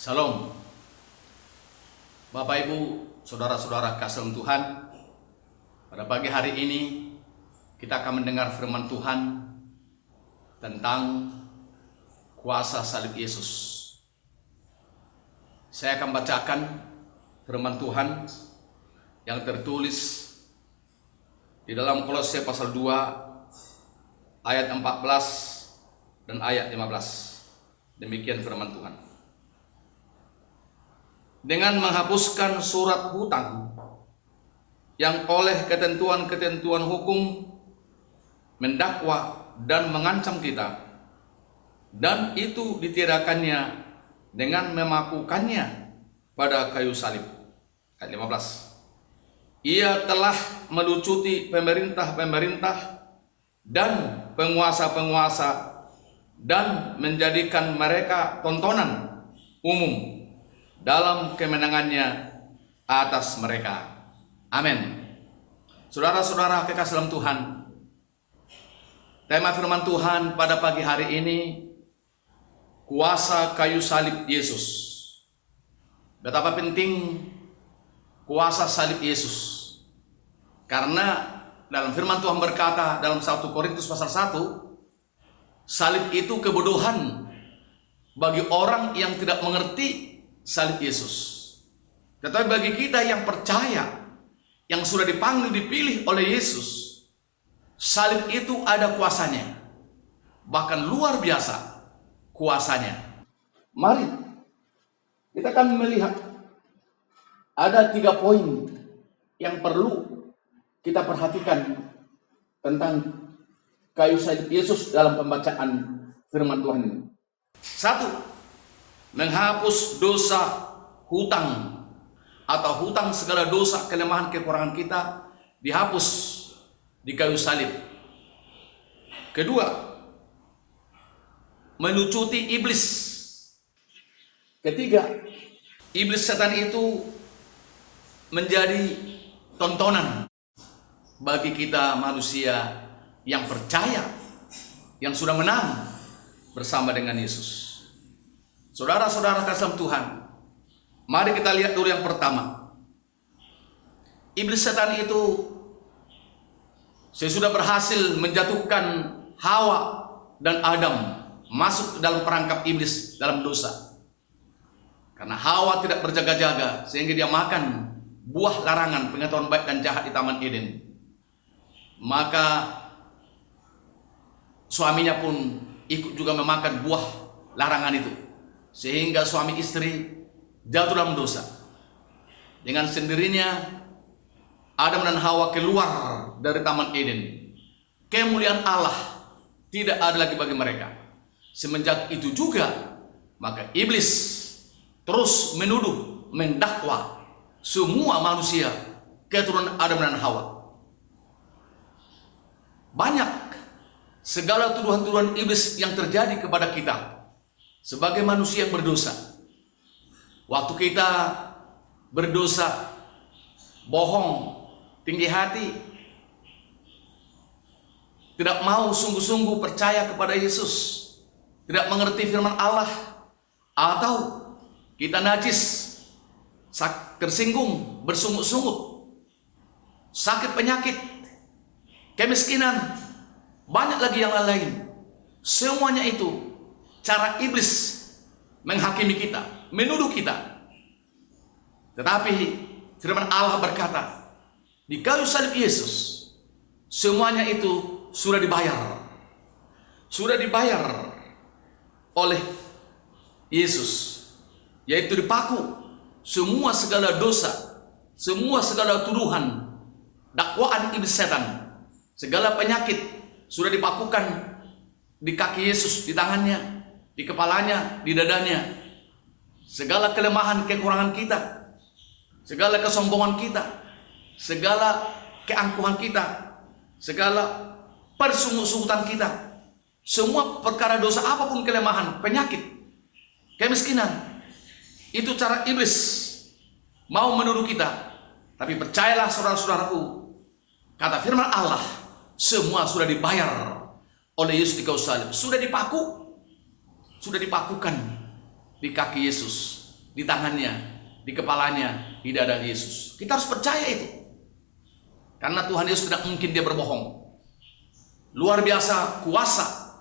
Salam, Bapak Ibu, saudara-saudara kasih Tuhan. Pada pagi hari ini kita akan mendengar firman Tuhan tentang kuasa salib Yesus. Saya akan bacakan firman Tuhan yang tertulis di dalam Kolose pasal 2 ayat 14 dan ayat 15. Demikian firman Tuhan. Dengan menghapuskan surat hutang yang oleh ketentuan-ketentuan hukum mendakwa dan mengancam kita, dan itu ditiadakannya dengan memakukannya pada kayu salib. Ayat 15. Ia telah melucuti pemerintah-pemerintah dan penguasa-penguasa dan menjadikan mereka tontonan umum dalam kemenangannya atas mereka. Amin. Saudara-saudara kekasih dalam Tuhan, tema firman Tuhan pada pagi hari ini, kuasa kayu salib Yesus. Betapa penting kuasa salib Yesus, karena dalam firman Tuhan berkata dalam 1 Korintus pasal 1, salib itu kebodohan bagi orang yang tidak mengerti salib Yesus. Tetapi bagi kita yang percaya, yang sudah dipanggil, dipilih oleh Yesus, salib itu ada kuasanya, bahkan luar biasa kuasanya. Mari kita akan melihat ada 3 poin yang perlu kita perhatikan tentang kayu salib Yesus dalam pembacaan firman Tuhan ini. 1. Menghapus dosa hutang atau hutang, segala dosa, kelemahan, kekurangan kita dihapus di kayu salib. Kedua, melucuti iblis. Ketiga, iblis setan itu menjadi tontonan bagi kita manusia yang percaya, yang sudah menang bersama dengan Yesus. Saudara-saudara kasih Tuhan, mari kita lihat dulu yang pertama. Iblis setan itu sesudah berhasil menjatuhkan Hawa dan Adam masuk dalam perangkap iblis dalam dosa. Karena Hawa tidak berjaga-jaga sehingga dia makan buah larangan pengetahuan baik dan jahat di Taman Eden. Maka suaminya pun ikut juga memakan buah larangan itu, sehingga suami istri jatuh dalam dosa. Dengan sendirinya Adam dan Hawa keluar dari Taman Eden. Kemuliaan Allah tidak ada lagi bagi mereka. Semenjak itu juga maka iblis terus menuduh, mendakwa semua manusia keturunan Adam dan Hawa. Banyak segala tuduhan-tuduhan iblis yang terjadi kepada kita sebagai manusia yang berdosa. Waktu kita berdosa, bohong, tinggi hati, tidak mau sungguh-sungguh percaya kepada Yesus, tidak mengerti firman Allah, atau kita najis, tersinggung, bersungut-sungut, sakit penyakit, kemiskinan, banyak lagi yang lain. Semuanya itu cara iblis menghakimi kita, menuduh kita. Tetapi firman Allah berkata, di kayu salib Yesus semuanya itu sudah dibayar. Sudah dibayar oleh Yesus, yaitu dipaku semua segala dosa, semua segala tuduhan, dakwaan iblis setan, segala penyakit sudah dipakukan di kaki Yesus, di tangannya, di kepalanya, di dadanya. Segala kelemahan, kekurangan kita, segala kesombongan kita, segala keangkuhan kita, segala persungut-sungutan kita, semua perkara dosa apapun, kelemahan, penyakit, kemiskinan, itu cara iblis mau menuduh kita. Tapi percayalah saudara-saudaraku, kata firman Allah, semua sudah dibayar oleh Yesus di kayu salib. Sudah dipaku, sudah dipakukan di kaki Yesus. di tangannya, di kepalanya, di dada Yesus. Kita harus percaya itu. Karena Tuhan Yesus tidak mungkin dia berbohong. Luar biasa kuasa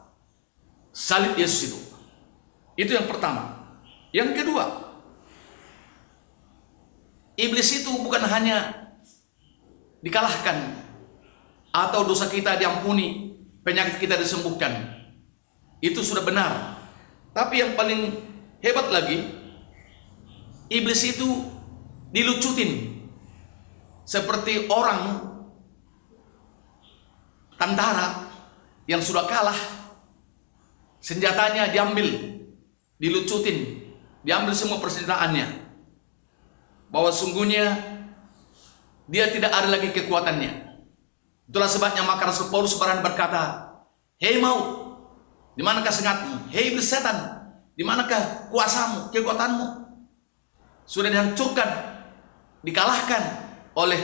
salib Yesus itu. Itu yang pertama. Yang kedua, iblis itu bukan hanya dikalahkan atau dosa kita diampuni, penyakit kita disembuhkan. Itu sudah benar. Tapi yang paling hebat lagi, iblis itu dilucutin seperti orang tentara yang sudah kalah, senjatanya diambil, dilucutin, diambil semua persenjataannya, bahwa sungguhnya dia tidak ada lagi kekuatannya. Itulah sebabnya maka Rasul Paulus berkata, "Hei maut, di manakah sengatmu? Hei iblis setan, di manakah kuasamu, kekuatanmu?" Sudah dihancurkan, dikalahkan oleh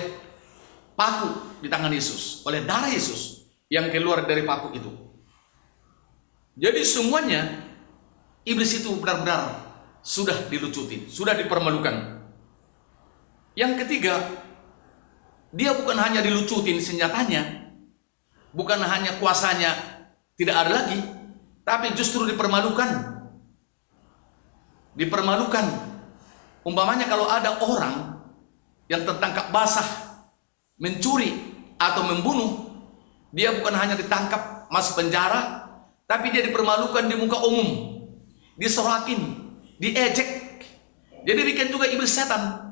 paku di tangan Yesus, oleh darah Yesus yang keluar dari paku itu. Jadi semuanya iblis itu benar-benar sudah dilucutin, sudah dipermalukan. Yang ketiga, dia bukan hanya dilucutin senjatanya, bukan hanya kuasanya tidak ada lagi, tapi justru dipermalukan. Dipermalukan. Umpamanya kalau ada orang yang tertangkap basah mencuri atau membunuh, dia bukan hanya ditangkap masuk penjara, tapi dia dipermalukan di muka umum, disorakin, diejek. Jadi bikin juga iblis setan.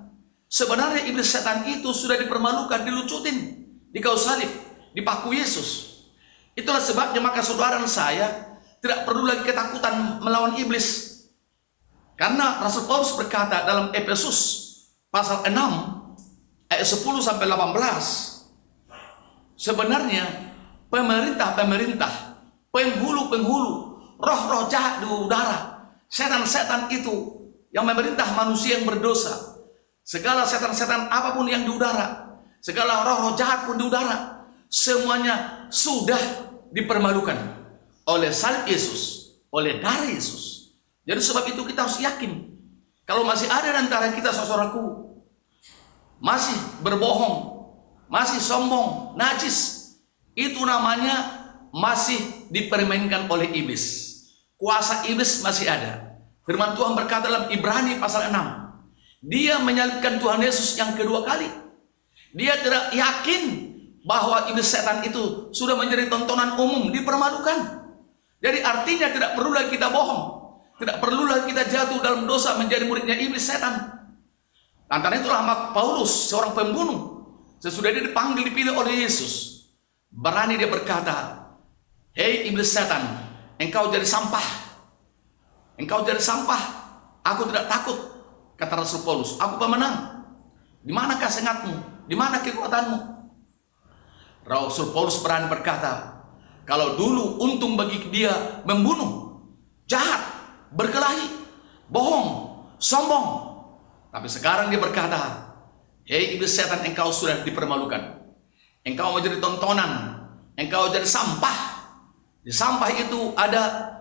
Sebenarnya iblis setan itu sudah dipermalukan, dilucutin di kayu salib, di paku Yesus. Itulah sebabnya maka saudara dan saya tidak perlu lagi ketakutan melawan iblis. Karena Rasul Paulus berkata dalam Efesus pasal 6 ayat 10 sampai 18, sebenarnya pemerintah-pemerintah, penghulu-penghulu, roh-roh jahat di udara, setan-setan itu yang memerintah manusia yang berdosa, segala setan-setan apapun yang di udara, segala roh-roh jahat pun di udara, semuanya sudah dipermalukan oleh salib Yesus, oleh darah Yesus. Jadi sebab itu kita harus yakin, kalau masih ada di antara kita saudaraku masih berbohong, masih sombong, najis, itu namanya masih dipermainkan oleh iblis. Kuasa iblis masih ada. Firman Tuhan berkata dalam Ibrani pasal 6, dia menyalibkan Tuhan Yesus yang kedua kali. Dia tidak yakin bahwa iblis setan itu sudah menjadi tontonan umum, dipermalukan. Jadi artinya tidak perlu lagi kita bohong, tidak perlu lagi kita jatuh dalam dosa menjadi muridnya iblis setan. Antara itulah Paulus, seorang pembunuh, sesudah dia dipanggil, dipilih oleh Yesus, berani dia berkata, "Hei iblis setan, engkau jadi sampah, engkau jadi sampah, aku tidak takut." Kata Rasul Paulus, "Aku pemenang. Di manakah sengatmu? Di mana kekuatanmu?" Rasul Paulus berani berkata, kalau dulu untung bagi dia membunuh, jahat, berkelahi, bohong, sombong, tapi sekarang dia berkata, "Hei iblis setan, engkau sudah dipermalukan. Engkau menjadi tontonan, engkau jadi sampah." Di sampah itu ada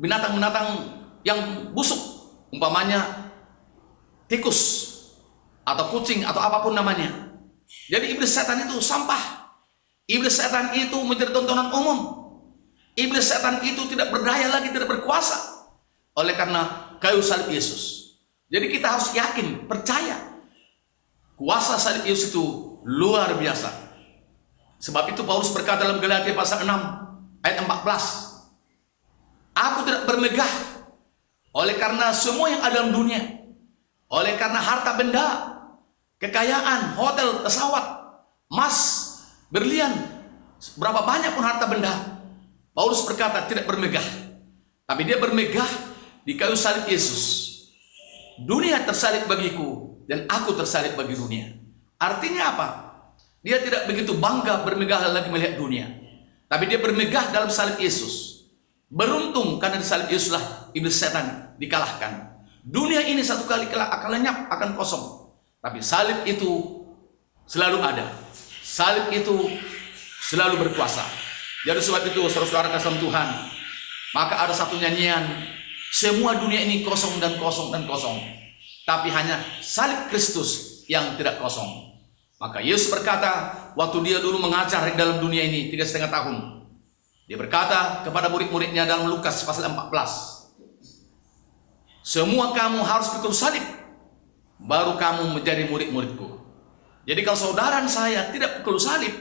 binatang-binatang yang busuk, umpamanya tikus atau kucing atau apapun namanya. Jadi iblis setan itu sampah. Iblis setan itu menjadi tontonan umum. Iblis setan itu tidak berdaya lagi, tidak berkuasa oleh karena kayu salib Yesus. Jadi kita harus yakin, percaya kuasa salib Yesus itu luar biasa. Sebab itu Paulus berkata dalam Galatia pasal 6 ayat 14, "Aku tidak bermegah oleh karena semua yang ada dalam dunia, oleh karena harta benda, kekayaan, hotel, pesawat, emas, berlian, berapa banyak pun harta benda." Paulus berkata tidak bermegah, tapi dia bermegah di kayu salib Yesus. Dunia tersalib bagiku dan aku tersalib bagi dunia. Artinya apa? Dia tidak begitu bangga bermegah lagi melihat dunia, tapi dia bermegah dalam salib Yesus. Beruntung karena di salib Yesuslah iblis setan dikalahkan. Dunia ini satu kali akan lenyap, akan kosong, tapi salib itu selalu ada. Salib itu selalu berkuasa. Jadi sebab itu saudara-saudara kasih Tuhan, maka ada satu nyanyian, semua dunia ini kosong dan kosong dan kosong, tapi hanya salib Kristus yang tidak kosong. Maka Yesus berkata, waktu dia dulu mengajar di dalam dunia ini 3,5 tahun, dia berkata kepada murid-muridnya dalam Lukas pasal 14, semua kamu harus pikul salib, baru kamu menjadi murid-muridku. Jadi kalau saudara dan saya tidak pikul salib,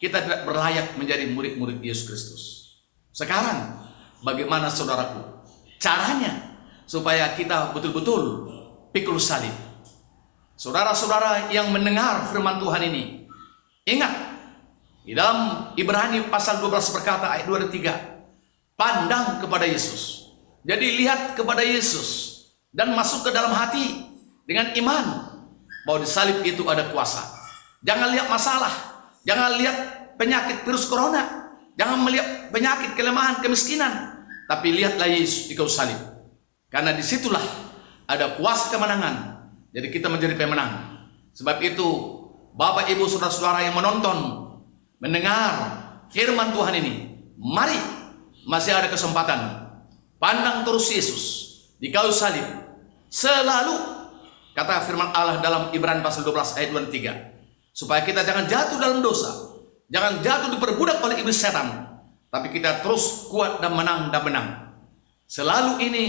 kita tidak berlayak menjadi murid-murid Yesus Kristus. Sekarang, bagaimana saudaraku caranya supaya kita betul-betul pikul salib? Saudara-saudara yang mendengar firman Tuhan ini, ingat di dalam Ibrani pasal 12 berkata ayat 2 dan 3, pandang kepada Yesus. Jadi lihat kepada Yesus dan masuk ke dalam hati dengan iman bahwa di salib itu ada kuasa. Jangan lihat masalah, jangan lihat penyakit virus corona, jangan melihat penyakit kelemahan, kemiskinan, tapi lihatlah Yesus di kayu salib. Karena disitulah ada kuasa kemenangan. Jadi kita menjadi pemenang. Sebab itu, Bapak, Ibu, saudara-saudara yang menonton, mendengar firman Tuhan ini, mari, masih ada kesempatan. Pandang terus Yesus di kayu salib. Selalu, kata firman Allah dalam Ibrani pasal 12 ayat 2 dan 3, supaya kita jangan jatuh dalam dosa, jangan jatuh diperbudak oleh iblis setan, tapi kita terus kuat dan menang. Selalu ini,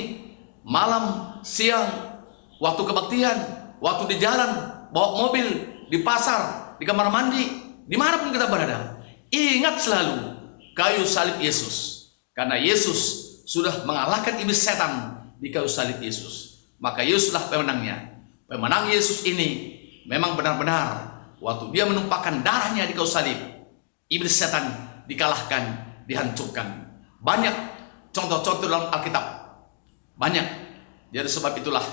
malam, siang, waktu kebaktian, waktu di jalan, bawa mobil, di pasar, di kamar mandi, dimanapun kita berada, ingat selalu kayu salib Yesus. Karena Yesus sudah mengalahkan iblis setan di kayu salib Yesus. Maka Yesuslah pemenangnya. Pemenang Yesus ini memang benar-benar waktu dia menumpahkan darahnya di kayu salib, iblis setan dikalahkan, dihancurkan. Banyak contoh-contoh dalam Alkitab. Banyak. Jadi sebab itulah,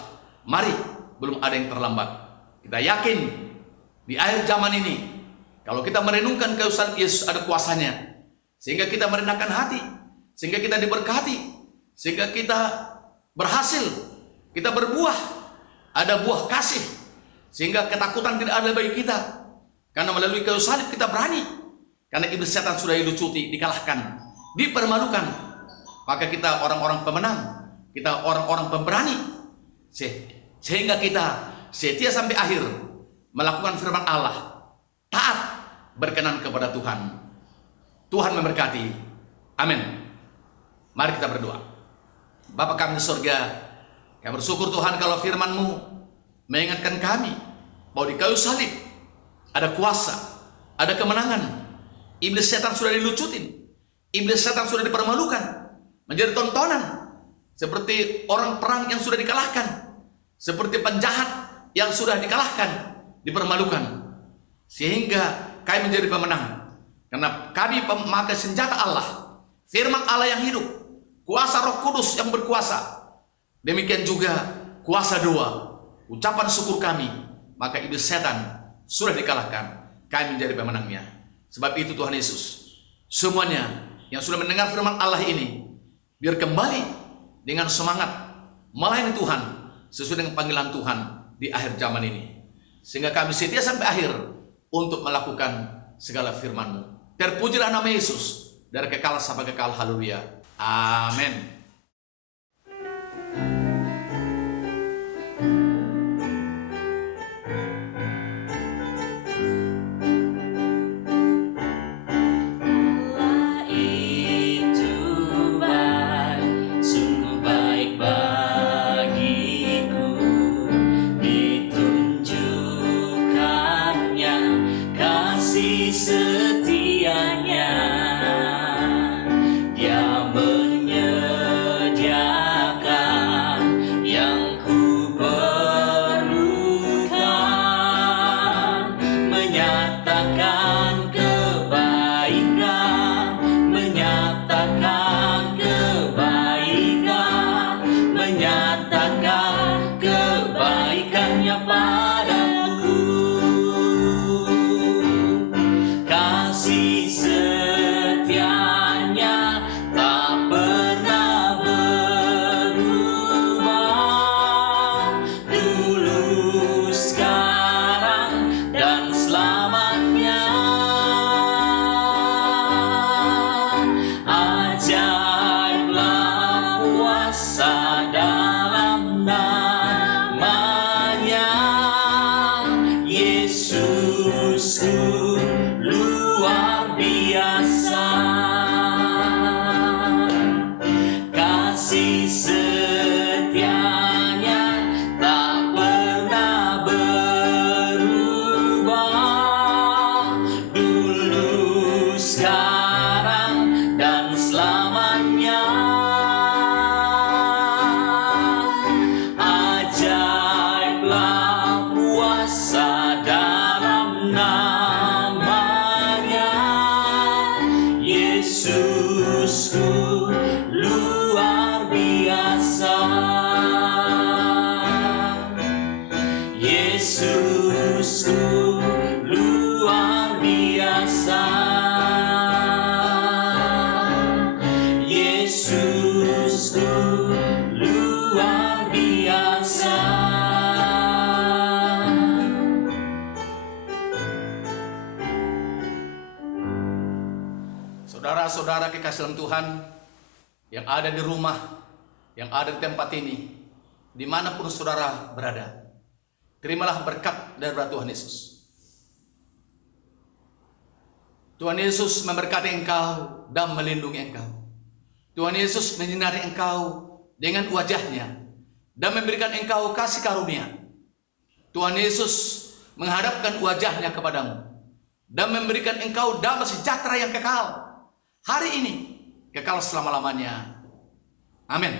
mari, belum ada yang terlambat. Kita yakin di akhir zaman ini, kalau kita merenungkan kayu salib Yesus ada kuasanya, sehingga kita merendahkan hati, sehingga kita diberkati, sehingga kita berhasil, kita berbuah, ada buah kasih, sehingga ketakutan tidak ada bagi kita. Karena melalui kayu salib kita berani, karena iblis setan sudah dilucuti, dikalahkan, dipermalukan. Maka kita orang-orang pemenang, kita orang-orang pemberani, sehingga kita setia sampai akhir melakukan firman Allah, taat, berkenan kepada Tuhan. Tuhan memberkati. Amin. Mari kita berdoa. Bapa kami di surga, kami bersyukur Tuhan kalau firman-Mu mengingatkan kami bahwa di kayu salib ada kuasa, ada kemenangan. Iblis setan sudah dilucutin, iblis setan sudah dipermalukan, menjadi tontonan, seperti orang perang yang sudah dikalahkan, seperti penjahat yang sudah dikalahkan, dipermalukan, sehingga kami menjadi pemenang. Karena kami memakai senjata Allah, firman Allah yang hidup, kuasa Roh Kudus yang berkuasa. Demikian juga kuasa doa, ucapan syukur kami, maka iblis setan sudah dikalahkan, kami menjadi pemenangnya. Sebab itu Tuhan Yesus, semuanya yang sudah mendengar firman Allah ini, biar kembali dengan semangat melayani Tuhan sesuai dengan panggilan Tuhan di akhir zaman ini, sehingga kami setia sampai akhir untuk melakukan segala firman-Mu. Terpujilah nama Yesus dari kekal sampai kekal. Haleluya. Amin. Setianya dia menyertai sungguh luar biasa. Saudara-saudara kekasih dalam Tuhan yang ada di rumah, yang ada di tempat ini, dimanapun saudara berada, terimalah berkat dari Tuhan Yesus. Tuhan Yesus memberkati engkau dan melindungi engkau. Tuhan Yesus menyinari engkau dengan wajahnya dan memberikan engkau kasih karunia. Tuhan Yesus menghadapkan wajahnya kepadamu dan memberikan engkau damai sejahtera yang kekal. Hari ini, kekal selama-lamanya. Amin.